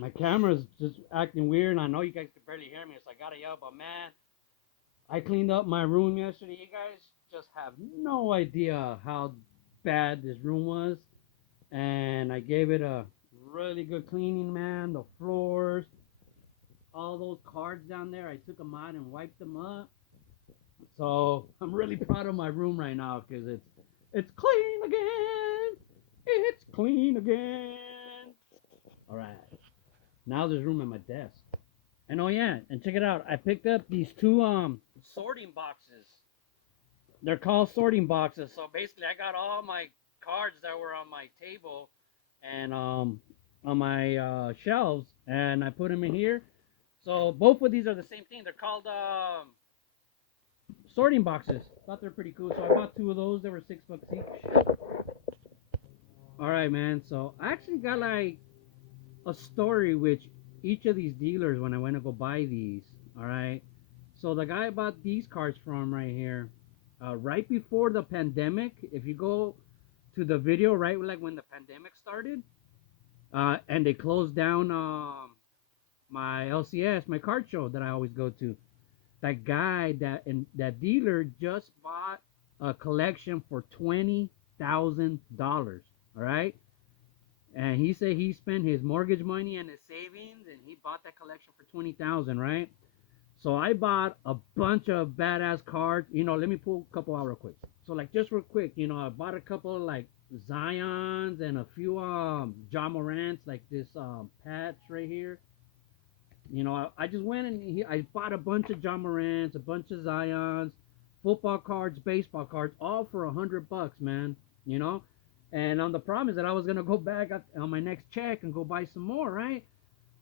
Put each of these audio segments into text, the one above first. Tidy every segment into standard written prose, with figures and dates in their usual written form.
My camera's just acting weird, and I know you guys can barely hear me, so I gotta yell. But man, I cleaned up my room yesterday. You guys just have no idea how bad this room was, and I gave it a really good cleaning, man. The floors, all those cards down there, I took them out and wiped them up. So I'm really proud of my room right now because it's clean again. It's clean again. All right. Now there's room at my desk. And oh yeah, and check it out. I picked up these two sorting boxes. They're called sorting boxes. So basically, I got all my cards that were on my table and on my shelves, and I put them in here. So both of these are the same thing. They're called sorting boxes. Thought they're pretty cool. So I bought two of those. They were $6 each. All right, man. So I actually got like a story with each of these dealers when I went to go buy these. All right. So the guy I bought these cards from right here, right before the pandemic, if you go to the video, right, like when the pandemic started, and they closed down my LCS, my card show that I always go to. That guy that dealer just bought a collection for $20,000. All right, and he said he spent his mortgage money and his savings, and he bought that collection for 20,000. Right. So I bought a bunch of badass cards. Let me pull a couple out real quick. So like just real quick, I bought a couple of like Zions and a few John Morants, like this patch right here. I just went and I bought a bunch of John Morants, a bunch of Zions, football cards, baseball cards, all for $100, man. You know, and on the promise that I was gonna go back on my next check and go buy some more, right?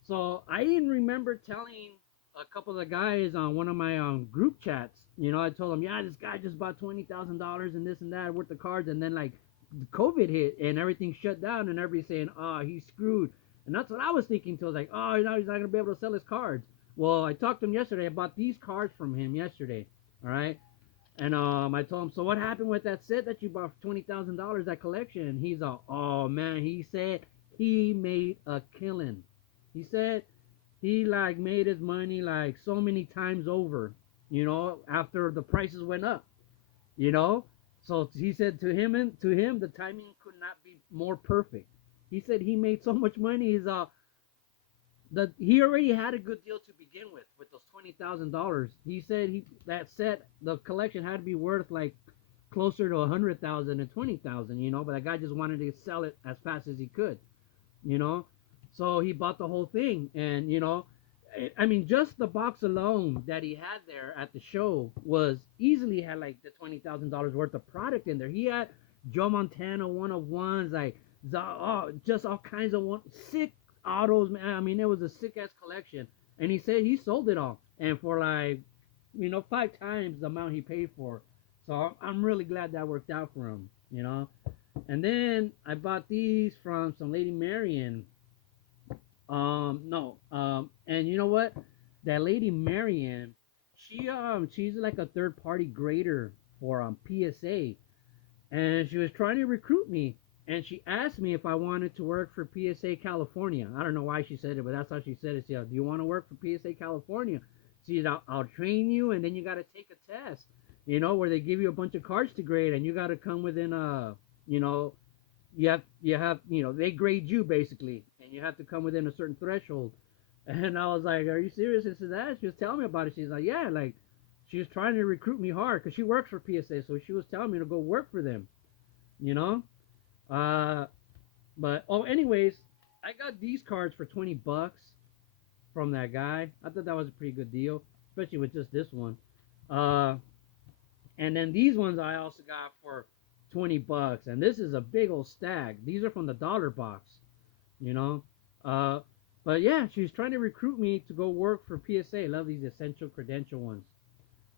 So I even remember telling a couple of the guys on one of my group chats. I told them, yeah, this guy just bought $20,000 and this and that worth of cards, and then like COVID hit and everything shut down, and everybody's saying, oh, he's screwed. And that's what I was thinking too. I was like, oh, now he's not gonna be able to sell his cards. Well, I talked to him yesterday. I bought these cards from him yesterday. All right. And I told him, so what happened with that set that you bought for $20,000, that collection? And he's all, oh man, he said he made a killing. He said he like made his money like so many times over, after the prices went up, you know. So he said to him the timing could not be more perfect. He said he made so much money. That he already had a good deal to begin with those $20,000. He said that set the collection had to be worth like closer to 100,000 and 20,000, but the guy just wanted to sell it as fast as he could, you know. So he bought the whole thing, and I mean, just the box alone that he had there at the show was easily had like the $20,000 worth of product in there. He had Joe Montana one of ones, like just all kinds of sick autos, man. I mean, it was a sick ass collection, and he said he sold it all, and for like, 5 times the amount he paid for. So I'm really glad that worked out for him. And then I bought these from some lady Marion. No. And you know what? That lady Marion, she's like a third party grader for PSA, and she was trying to recruit me, and she asked me if I wanted to work for PSA California. I don't know why she said it, but that's how she said it. She said, do you want to work for PSA California? She said, I'll train you, and then you got to take a test, where they give you a bunch of cards to grade, and you got to come within you know, you have they grade you basically, and you have to come within a certain threshold. And I was like, are you serious? And she was telling me about it. She's like, yeah, like she was trying to recruit me hard because she works for PSA, so she was telling me to go work for them, you know. uh but anyways, I got these cards for $20 from that guy. I thought that was a pretty good deal, especially with just this one. uh and then these ones I also got for $20, and this is a big old stack. These are from the dollar box, you know. Uh, but yeah, she was trying to recruit me to go work for PSA. Love these essential credential ones,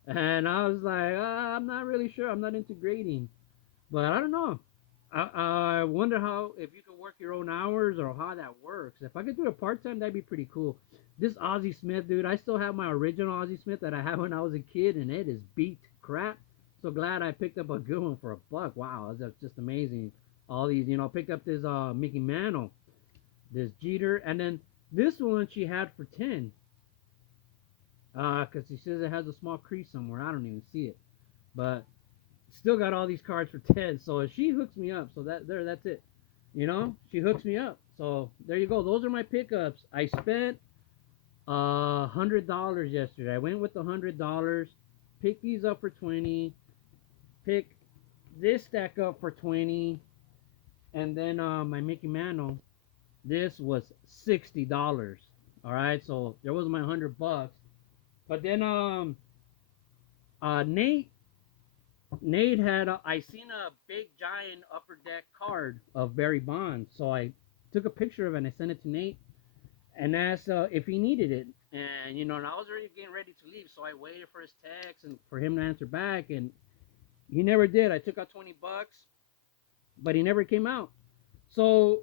and I was like, I'm not really sure. I'm not into grading, but I don't know. I wonder how, if you could work your own hours or how that works. If I could do it part time, that'd be pretty cool. This Ozzie Smith, dude, I still have my original Ozzie Smith that I had when I was a kid, and it is beat crap. So glad I picked up a good one for $1. Wow, that's just amazing. All these, picked up this Mickey Mantle, this Jeter, and then This one she had for 10. Because she says it has a small crease somewhere. I don't even see it. But still got all these cards for 10. So she hooks me up. So that's it. You know, she hooks me up. So there you go. Those are my pickups. I spent $100 yesterday. I went with $100. Picked these up for 20. Pick this stack up for 20. And then my Mickey Mantle, this was $60. All right, so there was my $100. But then Nate had I seen a big giant upper deck card of Barry Bonds, so I took a picture of it and I sent it to Nate and asked if he needed it. And and I was already getting ready to leave, so I waited for his text and for him to answer back, and he never did. I took out $20, but he never came out. So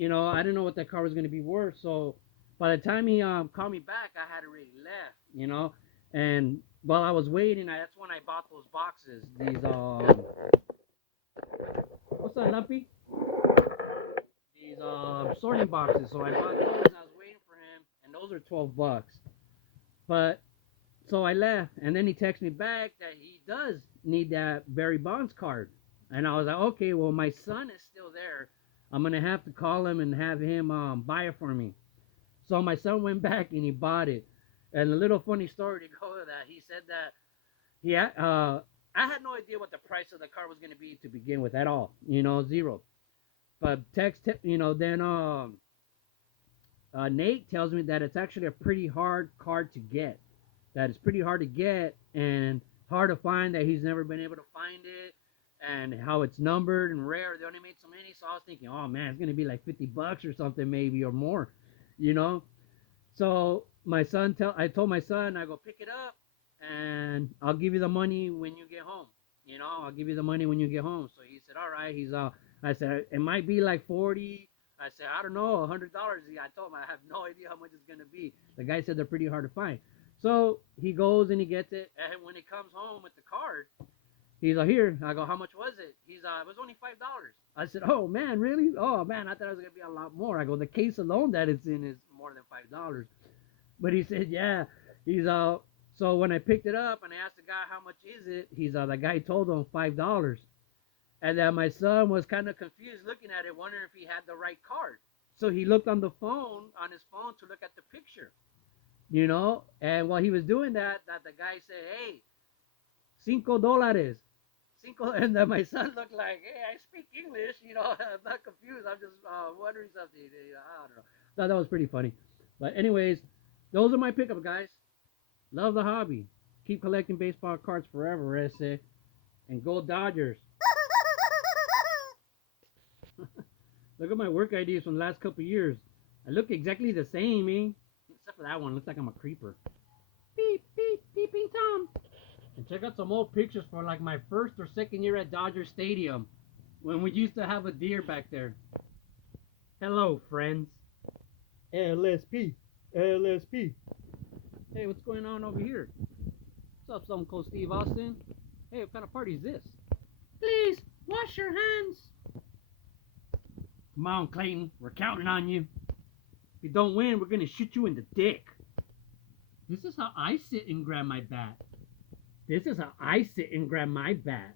I didn't know what that car was going to be worth. So by the time he called me back, I had already left. And while I was waiting, that's when I bought those boxes. These what's that, Lumpy? These sorting boxes. So I bought those. I was waiting for him, and those are $12. But so I left, and then he texted me back that he does need that Barry Bonds card, and I was like, okay, well my son is still there. I'm gonna have to call him and have him buy it for me. So my son went back and he bought it. And a little funny story to go with that, he said that I had no idea what the price of the car was gonna be to begin with at all. Zero. But then Nate tells me that it's actually a pretty hard card to get. That it's pretty hard to get and hard to find. That he's never been able to find it, and how it's numbered and rare. They only made so many, so I was thinking, oh man, it's gonna be like $50 or something, maybe, or more, you know. So I told my son, I go pick it up, and I'll give you the money when you get home. I'll give you the money when you get home. So he said, all right. I said, it might be like 40. I said, I don't know, $100. I told him I have no idea how much it's gonna be. The guy said they're pretty hard to find. So he goes and he gets it, and when he comes home with the card, he's like, here. I go, how much was it? It was only $5. I said, oh man, really? Oh man, I thought it was gonna be a lot more. I go, the case alone that it's in is more than $5. But he said, yeah. So when I picked it up and I asked the guy how much is it, the guy told him $5. And then my son was kind of confused looking at it, wondering if he had the right card. So he looked on his phone to look at the picture. And while he was doing that the guy said, hey, $5. And then my son looked like, hey, I speak English. I'm not confused. I'm just wondering something. I don't know. Thought that was pretty funny. But anyways, those are my pickup, guys. Love the hobby. Keep collecting baseball cards forever, S.A. And go Dodgers. Look at my work IDs from the last couple years. I look exactly the same, eh? Except for that one. Looks like I'm a creeper. Beep, beep, beeping Tom. And check out some old pictures for like my first or second year at Dodger Stadium, when we used to have a deer back there. Hello, friends. LSP. LSP. Hey, what's going on over here? What's up, Stone Cold Steve Austin? Hey, what kind of party is this? Please, wash your hands. Come on, Clayton. We're counting on you. If you don't win, we're going to shoot you in the dick. This is how I sit and grab my bat. This is how I sit and grab my bat.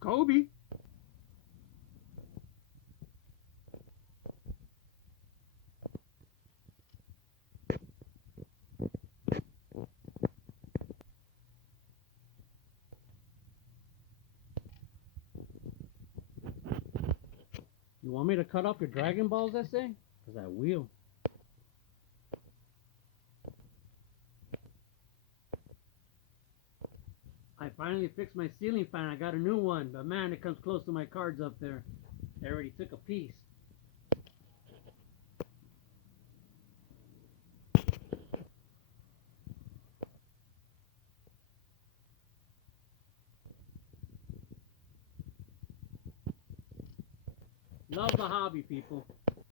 Kobe. You want me to cut off your Dragon Balls, S.A.? Because I will. I finally fixed my ceiling fan. I got a new one. But man, it comes close to my cards up there. They already took a piece. Love the hobby, people.